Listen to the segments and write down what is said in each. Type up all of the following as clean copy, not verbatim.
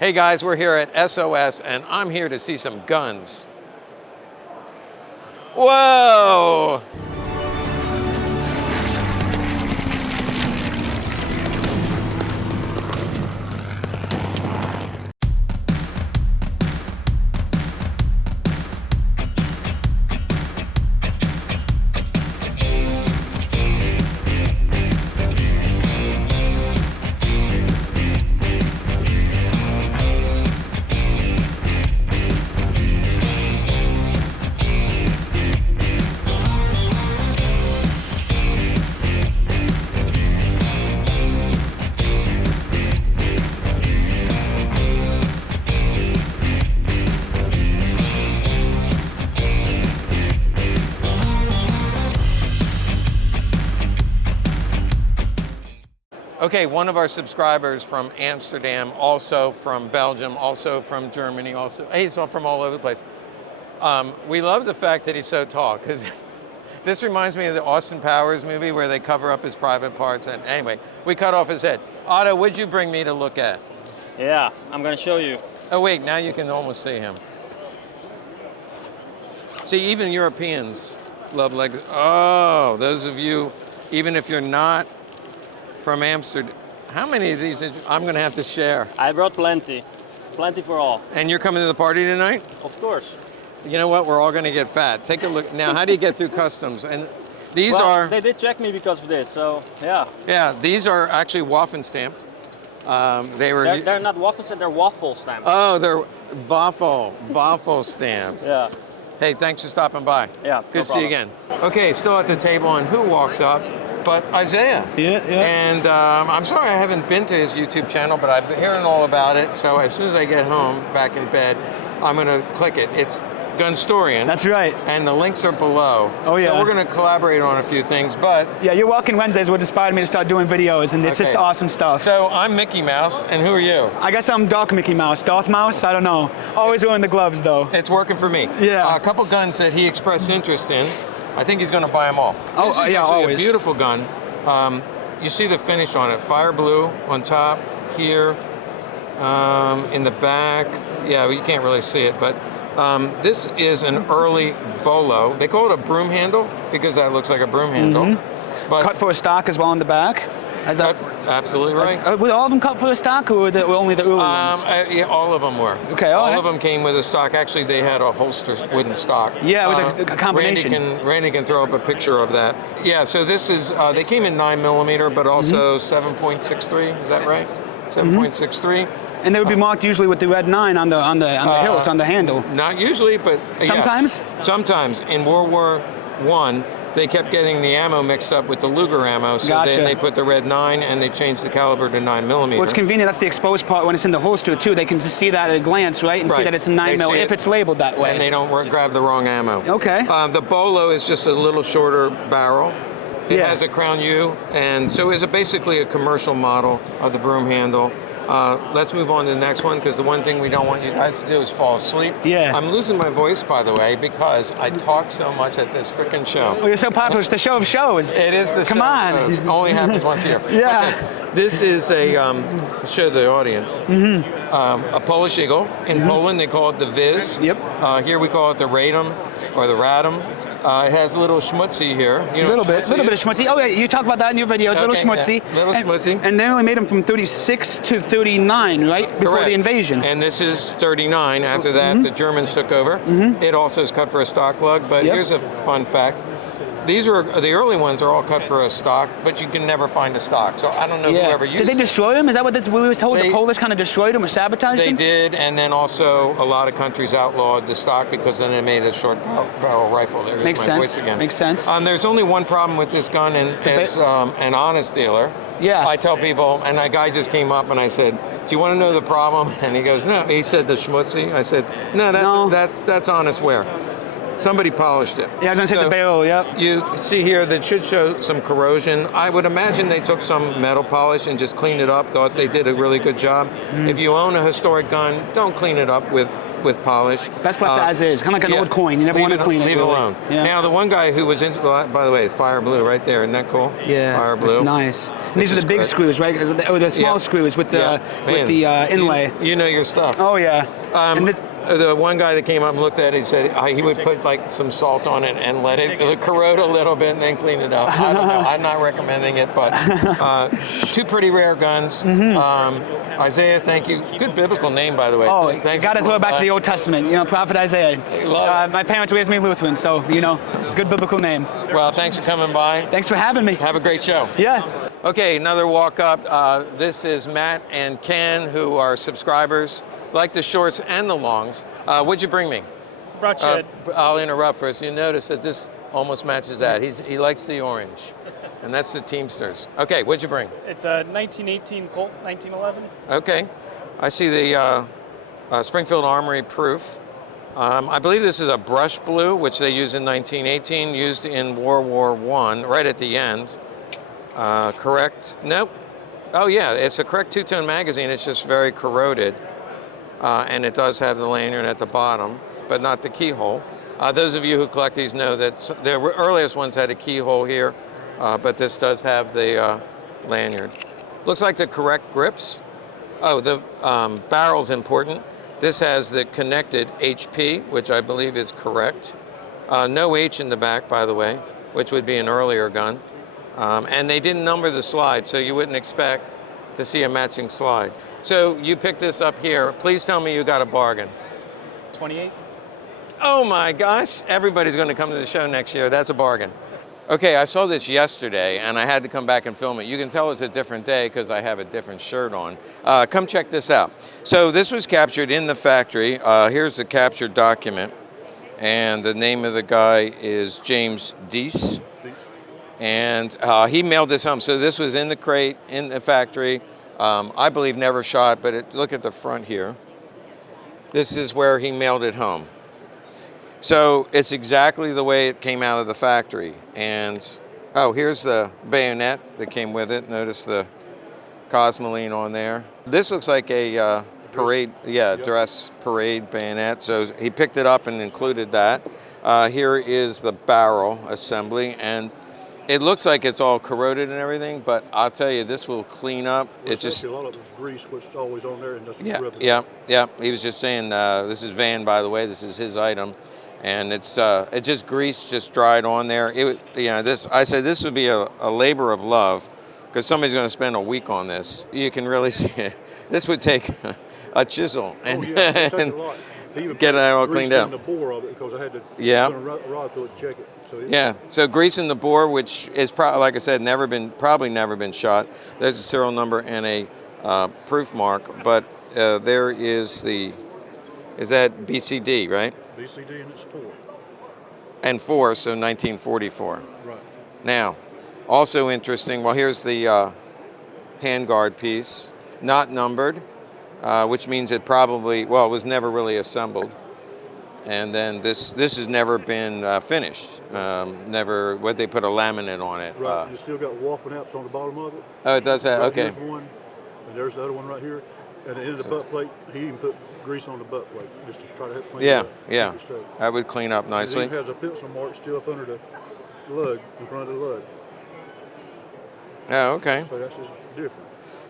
Hey guys, we're here at SOS and I'm here to see some guns. Whoa! Okay, one of our subscribers from Amsterdam, also from Belgium, also from Germany, he's all from all over the place. We love the fact that he's so tall, because this reminds me of the Austin Powers movie where they cover up his private parts. And anyway, we cut off his head. Otto, what'd you bring me to look at? Yeah, I'm gonna show you. Oh wait, now you can almost see him. See, even Europeans love legs. Oh, those of you, even if you're not from Amsterdam, how many of these I'm gonna have to share? I brought plenty. Plenty for all. And you're coming to the party tonight? Of course. You know what, we're all gonna get fat. Take a look. Now, how do you get through customs? And these Well, they did check me because of this, so yeah. Yeah, these are actually Waffen stamped. They're not waffles, they're waffle stamps. Oh, they're Waffle stamps. Yeah. Hey, thanks for stopping by. Yeah, Good to see you again. Okay, still at the table on who walks up, but Isaiah. Yeah. And I'm sorry I haven't been to his YouTube channel, but I've been hearing all about it. So as soon as I get home, back in bed, I'm gonna click it. It's Gunstorian. That's right. And the links are below. Oh yeah. So we're gonna collaborate on a few things, but. Yeah, your Walking Wednesdays would inspire me to start doing videos, and it's just Okay. awesome stuff. So I'm Mickey Mouse, and who are you? I guess I'm Dark Mickey Mouse. Darth Mouse? I don't know. Always wearing the gloves though. It's working for me. Yeah. A couple guns that he expressed interest in. I think he's gonna buy them all. Oh, This is yeah, actually always. a beautiful gun. You see the finish on it. Fire blue on top, here, in the back. Yeah, well, you can't really see it, but this is an early bolo. They call it a broom handle because that looks like a broom handle. But Cut for a stock as well in the back. As that, absolutely right. were all of them cut for a stock, or were only the early ones? Yeah, all of them were. Okay, all all right. of them came with a stock. Actually, they had a holster wooden stock. Yeah, it was like a combination. Randy can throw up a picture of that. Yeah, so this is, they came in 9mm, but also 7.63, is that right? 7.63. And they would be marked usually with the red 9 on the hilt, on the handle. Not usually, but yes. Sometimes? Sometimes. In World War I, they kept getting the ammo mixed up with the Luger ammo, so Gotcha. then they put the red 9 and they changed the caliber to 9mm. Well, it's convenient. That's the exposed part when it's in the holster too. They can just see that at a glance, right? And see Right. that it's a They 9mm see if it, it's labeled that way. and they don't grab the wrong ammo. Okay. The Bolo is just a little shorter barrel. It Yeah. has a Crown U, and so it's basically a commercial model of the broom handle. Let's move on to the next one, because the one thing we don't want you guys to do is fall asleep. Yeah. I'm losing my voice, by the way, because I talk so much at this freaking show. Well, you're so popular. It's the show of shows. It is the Come show. on. So it only happens once a year. Yeah. Okay. This is a, show the audience, a Polish eagle. In Poland, they call it the Viz. Yep. Here we call it the Radom, or the Radom. It has a little schmutzy here. You know Little what bit schmutzy of is? schmutzy. Oh yeah, you talk about that in your videos. Little Okay, schmutzy. yeah, little schmutzy. And they only made them from 36 to 39, right? Before Correct. the invasion. And this is 39. After that, the Germans took over. It also is cut for a stock plug, but Yep. here's a fun fact. These were, the early ones are all cut for a stock, but you can never find a stock. So I don't know whoever used Did they it. destroy them? Is that what we was told? They- The Polish kind of destroyed them or sabotaged They them? did, and then also a lot of countries outlawed the stock because then they made a short barrel rifle. There's Makes my sense. voice again. Makes sense. There's only one problem with this gun, and it's an honest dealer. Yeah. I tell people, and a guy just came up and I said, "Do you want to know the problem?" And he goes, "No." He said, "The schmutzy." I said, "No, No. that's honest wear. Somebody polished it." Yeah, I was gonna say So the barrel. Yep. You see here that should show some corrosion. I would imagine they took some metal polish and just cleaned it up, thought they did a really good job. If you own a historic gun, don't clean it up with with polish. Best left as is, kind of like an old coin. You never want to clean it. Leave it really. alone. Yeah. Now, the one guy who was in, well, by the way, fire blue right there, isn't that cool? Yeah, Fire blue. that's nice. And these are is the big great. screws, right? Or the small Yeah. screws with the Man, inlay. You know your stuff. Oh yeah. And The one guy that came up and looked at it, he said he would put like some salt on it and let it corrode a little bit and then clean it up. I don't know. I'm not recommending it, but two pretty rare guns. Isaiah, thank you. Good biblical name, by the way. Oh, Thanks got to for throw it back to that. the Old Testament. You know, Prophet Isaiah. love it. My parents raised me Lutheran, so you know, it's a good biblical name. Well, thanks for coming by. Thanks for having me. Have a great show. Yeah. Okay, another walk up. This is Matt and Ken, who are subscribers, like the shorts and the longs. What'd you bring me? Brought you I'll interrupt first. You notice that this almost matches that. He likes the orange, and that's the Teamsters. Okay, what'd you bring? it's a 1918 Colt 1911. Okay, I see the Springfield Armory proof. I believe this is a brush blue, which they used in 1918, used in World War I, right at the end. Correct? Nope. Oh yeah, it's a correct two-tone magazine. It's just very corroded. And it does have the lanyard at the bottom, but not the keyhole. Those of you who collect these know that the earliest ones had a keyhole here, but this does have the lanyard. Looks like the correct grips. Oh, the barrel's important. This has the connected HP, which I believe is correct. No H in the back, by the way, which would be an earlier gun. And they didn't number the slide, so you wouldn't expect to see a matching slide. So you picked this up here. Please tell me you got a bargain. 28. Oh my gosh, everybody's going to come to the show next year. That's a bargain. Okay, I saw this yesterday and I had to come back and film it. You can tell it's a different day because I have a different shirt on. Come check this out. So this was captured in the factory. Here's the captured document. And the name of the guy is James Deese. And he mailed this home. So this was in the crate, in the factory. I believe never shot, but look at the front here. This is where he mailed it home. So it's exactly the way it came out of the factory. And, oh, here's the bayonet that came with it. Notice the Cosmoline on there. This looks like a parade, dress parade bayonet. So he picked it up and included that. Here is the barrel assembly. And it looks like it's all corroded and everything, but I'll tell you, this will clean up. Well, it just a lot of it's grease, which is always on there, and that's yeah. He was just saying this is Van, by the way. This is his item, and it's it just grease just dried on there. I said this would be a labor of love because somebody's going to spend a week on this. You can really see it. This would take a chisel and, and get it all cleaned out. The bore of it because I had to put a rod through it to check it. So so greasing the bore, which is like I said, probably never been shot. There's a serial number and a proof mark, but there is is that BCD, right? BCD and it's 4. And 4, so 1944. Right. Now, also interesting, well, here's the handguard piece, not numbered, which means it probably, well, it was never really assembled. And then this has never been finished. Never, they put a laminate on it. Right, and it's still got waffle naps on the bottom of it. Oh, it does have, Right, okay. Here's one, and there's the other one right here. And at the end of the butt plate, he even put grease on the butt plate just to try to help clean it up. Yeah, that would clean up nicely. And it even has a pencil mark still up under the lug, in front of the lug. Oh, okay. So that's just different.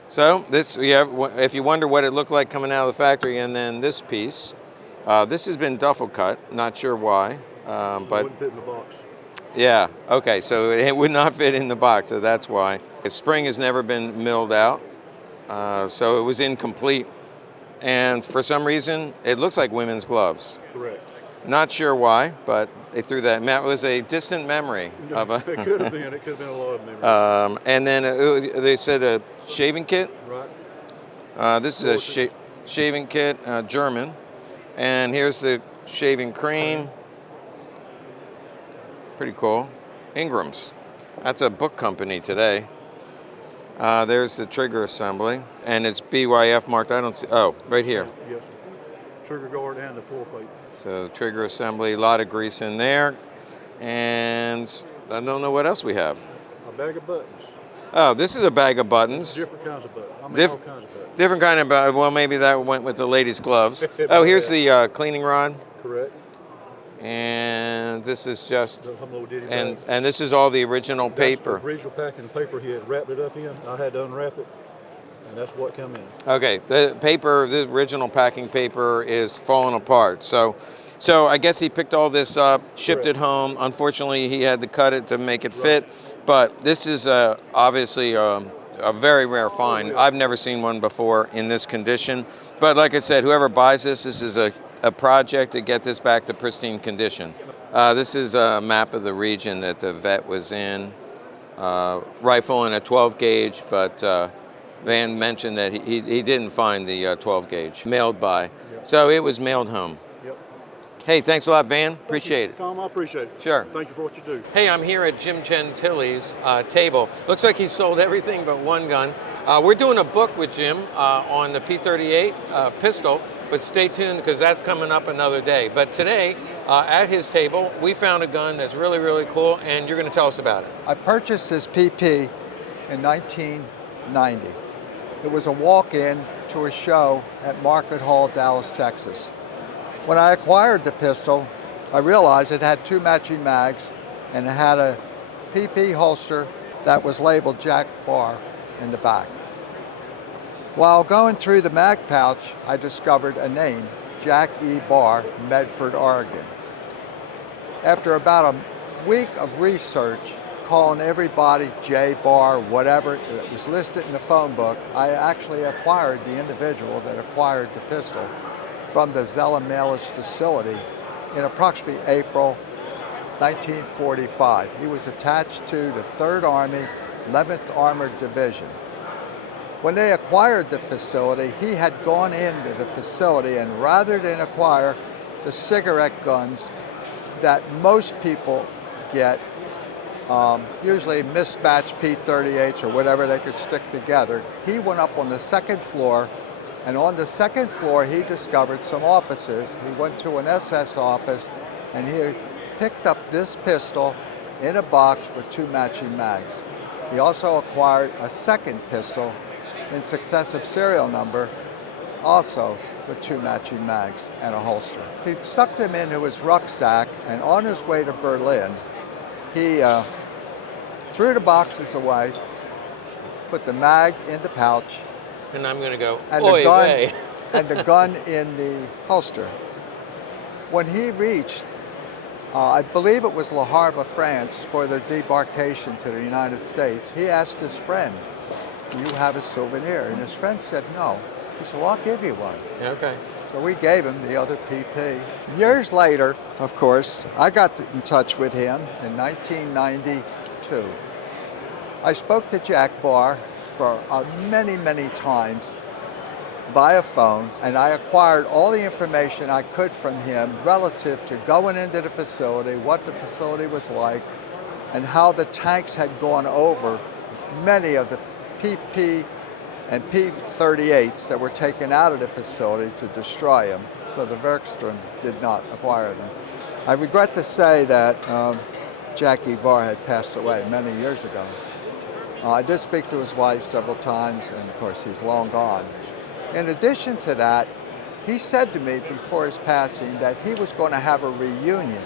So this, if you wonder what it looked like coming out of the factory, and then this piece, this has been duffel cut. Not sure why, It but wouldn't fit in the box. yeah. Okay, so it would not fit in the box, so that's why. The spring has never been milled out, so it was incomplete. And for some reason, it looks like women's gloves. Correct. Not sure why, but they threw that. It was a distant memory of a. It could have been. It could have been a lot of memories. And then they said a shaving kit. Right. This is a shaving kit, German. And here's the shaving cream. Pretty cool. Ingram's. That's a book company today. There's the trigger assembly, and it's BYF marked. I don't see. Oh, right here. Yes, sir. Trigger guard and the floor plate. So trigger assembly, a lot of grease in there, and I don't know what else we have. A bag of buttons. Oh, this is a bag of buttons. Different kinds of buttons. I mean, Diff- all kinds of buttons. Different kind of, well, maybe that went with the ladies' gloves. Oh, here's the cleaning rod. Correct. And this is just, Some little ditty and bag. this is all the original That's paper. the original packing paper he had wrapped it up in. I had to unwrap it, and that's what come in. Okay, the paper, the original packing paper is falling apart. So I guess he picked all this up, shipped it home. Unfortunately, he had to cut it to make it fit. But this is obviously a very rare find. I've never seen one before in this condition. But like I said, whoever buys this is a project to get this back to pristine condition. This is a map of the region that the vet was in. Rifle and a 12 gauge, but Van mentioned that he didn't find the 12 gauge mailed by. So it was mailed home. Yep. Hey, thanks a lot, Van. Appreciate it. Tom, I appreciate it. Sure. Thank you for what you do. Hey, I'm here at Jim Gentili's table. Looks like he sold everything but one gun. We're doing a book with Jim on the P38 pistol, but stay tuned because that's coming up another day. But today, at his table, we found a gun that's really, really cool, and you're going to tell us about it. I purchased this PP in 1990. It was a walk-in to a show at Market Hall, Dallas, Texas. When I acquired the pistol, I realized it had two matching mags and it had a PP holster that was labeled Jack Barr in the back. While going through the mag pouch, I discovered a name, Jack E. Barr, Medford, Oregon. After about a week of research, calling everybody J. Barr, whatever that was listed in the phone book, I actually acquired the individual that acquired the pistol from the Zella Malis facility in approximately April 1945. He was attached to the 3rd Army, 11th Armored Division. When they acquired the facility, he had gone into the facility, and rather than acquire the cigarette guns that most people get, usually mismatched P38s or whatever they could stick together, he went up on the 2nd floor, and on the 2nd floor he discovered some offices. He went to an SS office and he picked up this pistol in a box with two matching mags. He also acquired a second pistol in successive serial number, also with two matching mags and a holster. He stuck them into his rucksack, and on his way to Berlin, he threw the boxes away, put the mag in the pouch, And I'm going to go, and oy the gun, vey. and the gun in the holster. When he reached, I believe it was Le Havre, France, for their debarkation to the United States, he asked his friend, "Do you have a souvenir?" And his friend said no. He said, "Well, I'll give you one." Okay. So we gave him the other PP. Years later, of course, I got in touch with him in 1992. I spoke to Jack Barr for many, many times via phone, and I acquired all the information I could from him relative to going into the facility, what the facility was like, and how the tanks had gone over many of the PP and P38s that were taken out of the facility to destroy them, so the Werkstrom did not acquire them. I regret to say that Jackie Barr had passed away many years ago. I did speak to his wife several times, and of course he's long gone. In addition to that, he said to me before his passing that he was going to have a reunion,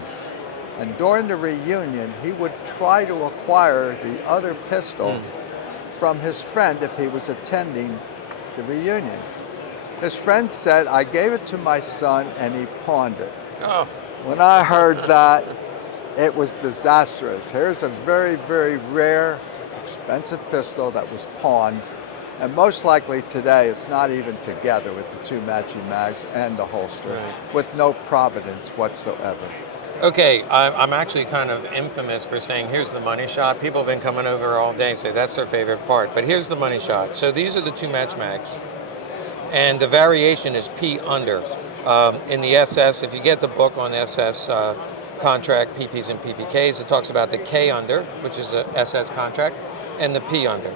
and during the reunion he would try to acquire the other pistol from his friend if he was attending the reunion. His friend said, "I gave it to my son and he pawned it." Oh. When I heard that, it was disastrous. Here's a very, very rare, expensive pistol that was pawned, and most likely today it's not even together with the two matching mags and the holster, Right. with no provenance whatsoever. Okay, I'm actually kind of infamous for saying, here's the money shot. People have been coming over all day, say that's their favorite part. But here's the money shot. So these are the two match mags. And the variation is P under. In the SS, if you get the book on SS contract, PPs and PPKs, it talks about the K under, which is a SS contract, and the P under.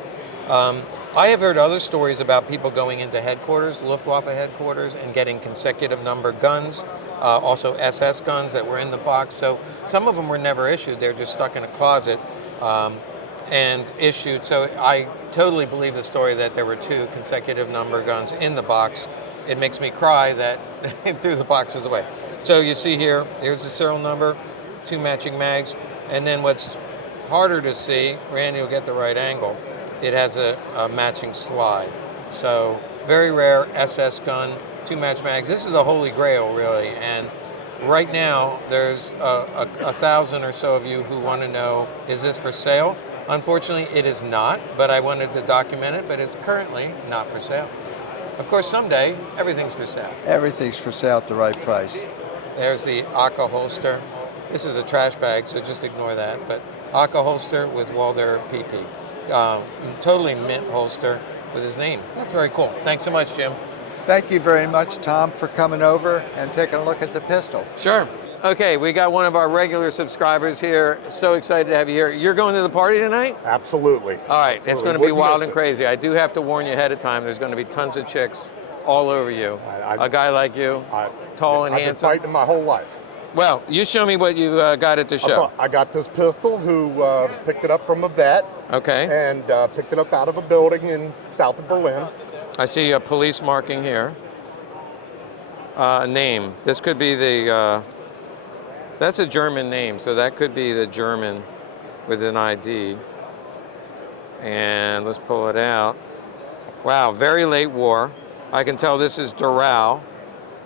I have heard other stories about people going into headquarters, Luftwaffe headquarters, and getting consecutive number guns, also SS guns that were in the box. So some of them were never issued. They're just stuck in a closet. and issued. So I totally believe the story that there were 2 consecutive number guns in the box. It makes me cry that they threw the boxes away. So you see here, here's the serial number, 2 matching mags, and then what's harder to see, Randy will get the right angle, it has a matching slide. So very rare SS gun, 2 match mags. This is the holy grail, really, and right now there's 1,000 or so of you who want to know, is this for sale? Unfortunately, it is not, but I wanted to document it, but it's currently not for sale. Of course, someday, everything's for sale. Everything's for sale at the right price. There's the Aka holster. This is a trash bag, so just ignore that. But Aka holster with Walther PP. Totally mint holster with his name. That's very cool. Thanks so much, Jim. Thank you very much, Tom, for coming over and taking a look at the pistol. Sure. Okay, we got one of our regular subscribers here. So excited to have you here. You're going to the party tonight? Absolutely. All right, it's going to be wild and crazy. I do have to warn you ahead of time, there's going to be tons of chicks all over you. A guy like you, tall and handsome. I've been fighting my whole life. Well, you show me what you got at the show. I got this pistol who picked it up from a vet. Okay. And picked it up out of a building in south of Berlin. I see a police marking here. Name. This could be the, that's a German name, so that could be the German with an ID. And let's pull it out. Wow, very late war. I can tell this is Doral.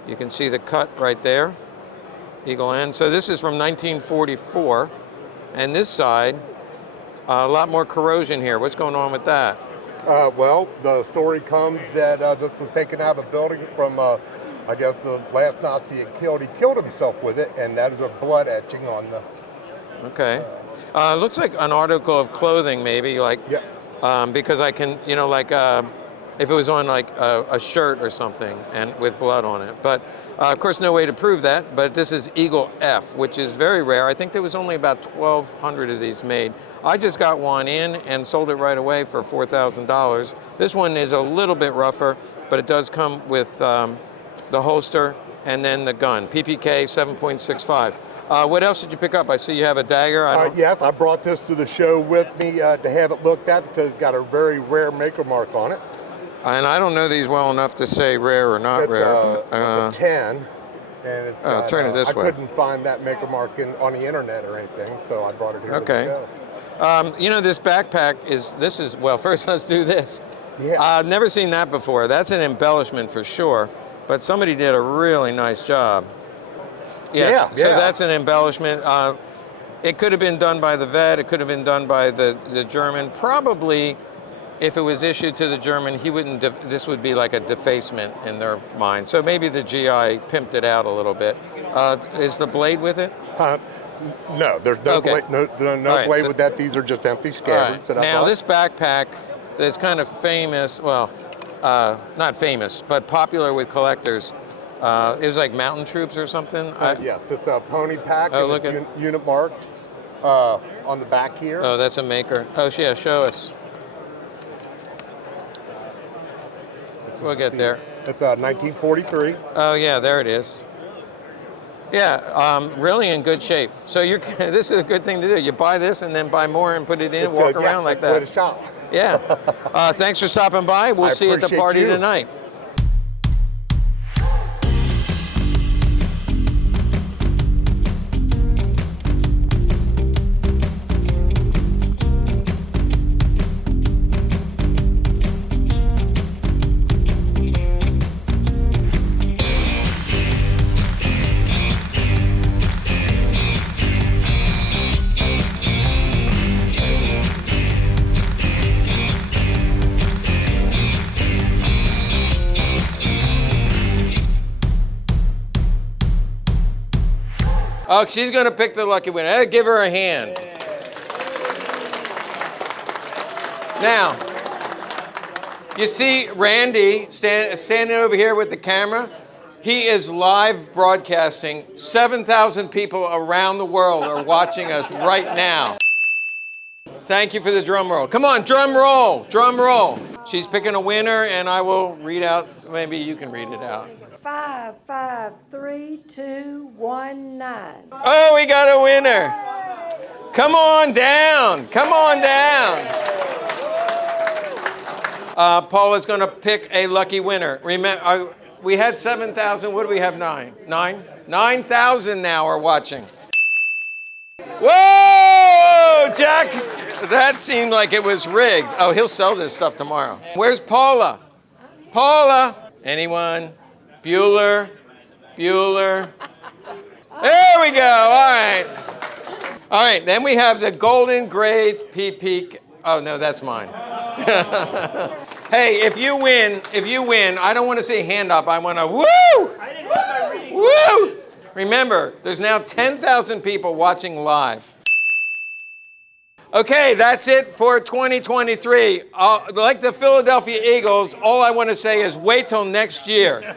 You can see the cut right there. Eagle End. So this is from 1944. And this side, a lot more corrosion here. What's going on with that? Well, the story comes that this was taken out of a building from, I guess, the last Nazi had killed. He killed himself with it, and that is a blood etching on the... Okay. Looks like an article of clothing, maybe, like, Yeah. because I can, you know, like, if it was on like a shirt or something and with blood on it. But of course, no way to prove that, but this is Eagle F, which is very rare. I think there was only about 1,200 of these made. I just got one in and sold it right away for $4,000. This one is a little bit rougher, but it does come with the holster and then the gun, PPK 7.65. What else did you pick up? I see you have a dagger. Yes, I brought this to the show with me to have it looked at because it's got a very rare maker mark on it. And I don't know these well enough to say rare or not It's rare. a 10. And it's got, turn it this way. I couldn't find that maker mark on the internet or anything, so I brought it here to the show. You know, this backpack well, first let's do this. Yeah. I've never seen that before. That's an embellishment for sure, but somebody did a really nice job. Yes, Yeah. So that's an embellishment. It could have been done by the vet, it could have been done by the German. Probably, if it was issued to the German, he wouldn't, this would be like a defacement in their mind. So maybe the GI pimped it out a little bit. Is the blade with it? No, there's no blade, no right, blade so- with that. These are just empty All scabbards. right. that I Now bought. this backpack is kind of famous, well, not famous, but popular with collectors. It was like Mountain Troops or something. Yes, it's a pony pack. Oh, and look it's at- unit marked on the back here. Oh, that's a maker. Oh, yeah, show us. We'll get there. It's 1943. Oh, yeah, there it is. Yeah, really in good shape. So this is a good thing to do. You buy this and then buy more and put it in, walk around like Quite a that. shop. Yeah. Thanks for stopping by. We'll I see you at the appreciate party you. tonight. Oh, she's going to pick the lucky winner. Hey, give her a hand. Now, you see Randy standing over here with the camera. He is live broadcasting. 7,000 people around the world are watching us right now. Thank you for the drum roll. Come on, drum roll, drum roll. She's picking a winner, and I will read out. Maybe you can read it out. 5, 5, 3, 2, 1, 9. Oh, we got a winner. Come on down. Come on down. Paula's going to pick a lucky winner. Remember, we had 7,000. What do we have? 9,000 now are watching. Whoa, Jack! That seemed like it was rigged. Oh, he'll sell this stuff tomorrow. Where's Paula? Paula? Anyone? Bueller? Bueller? There we go. All right. All right. Then we have the Golden Grade PP. Oh no, that's mine. Hey, if you win, I don't want to see a hand up. I want to woo! Woo! Remember, there's now 10,000 people watching live. Okay, that's it for 2023. Like the Philadelphia Eagles, all I want to say is wait till next year.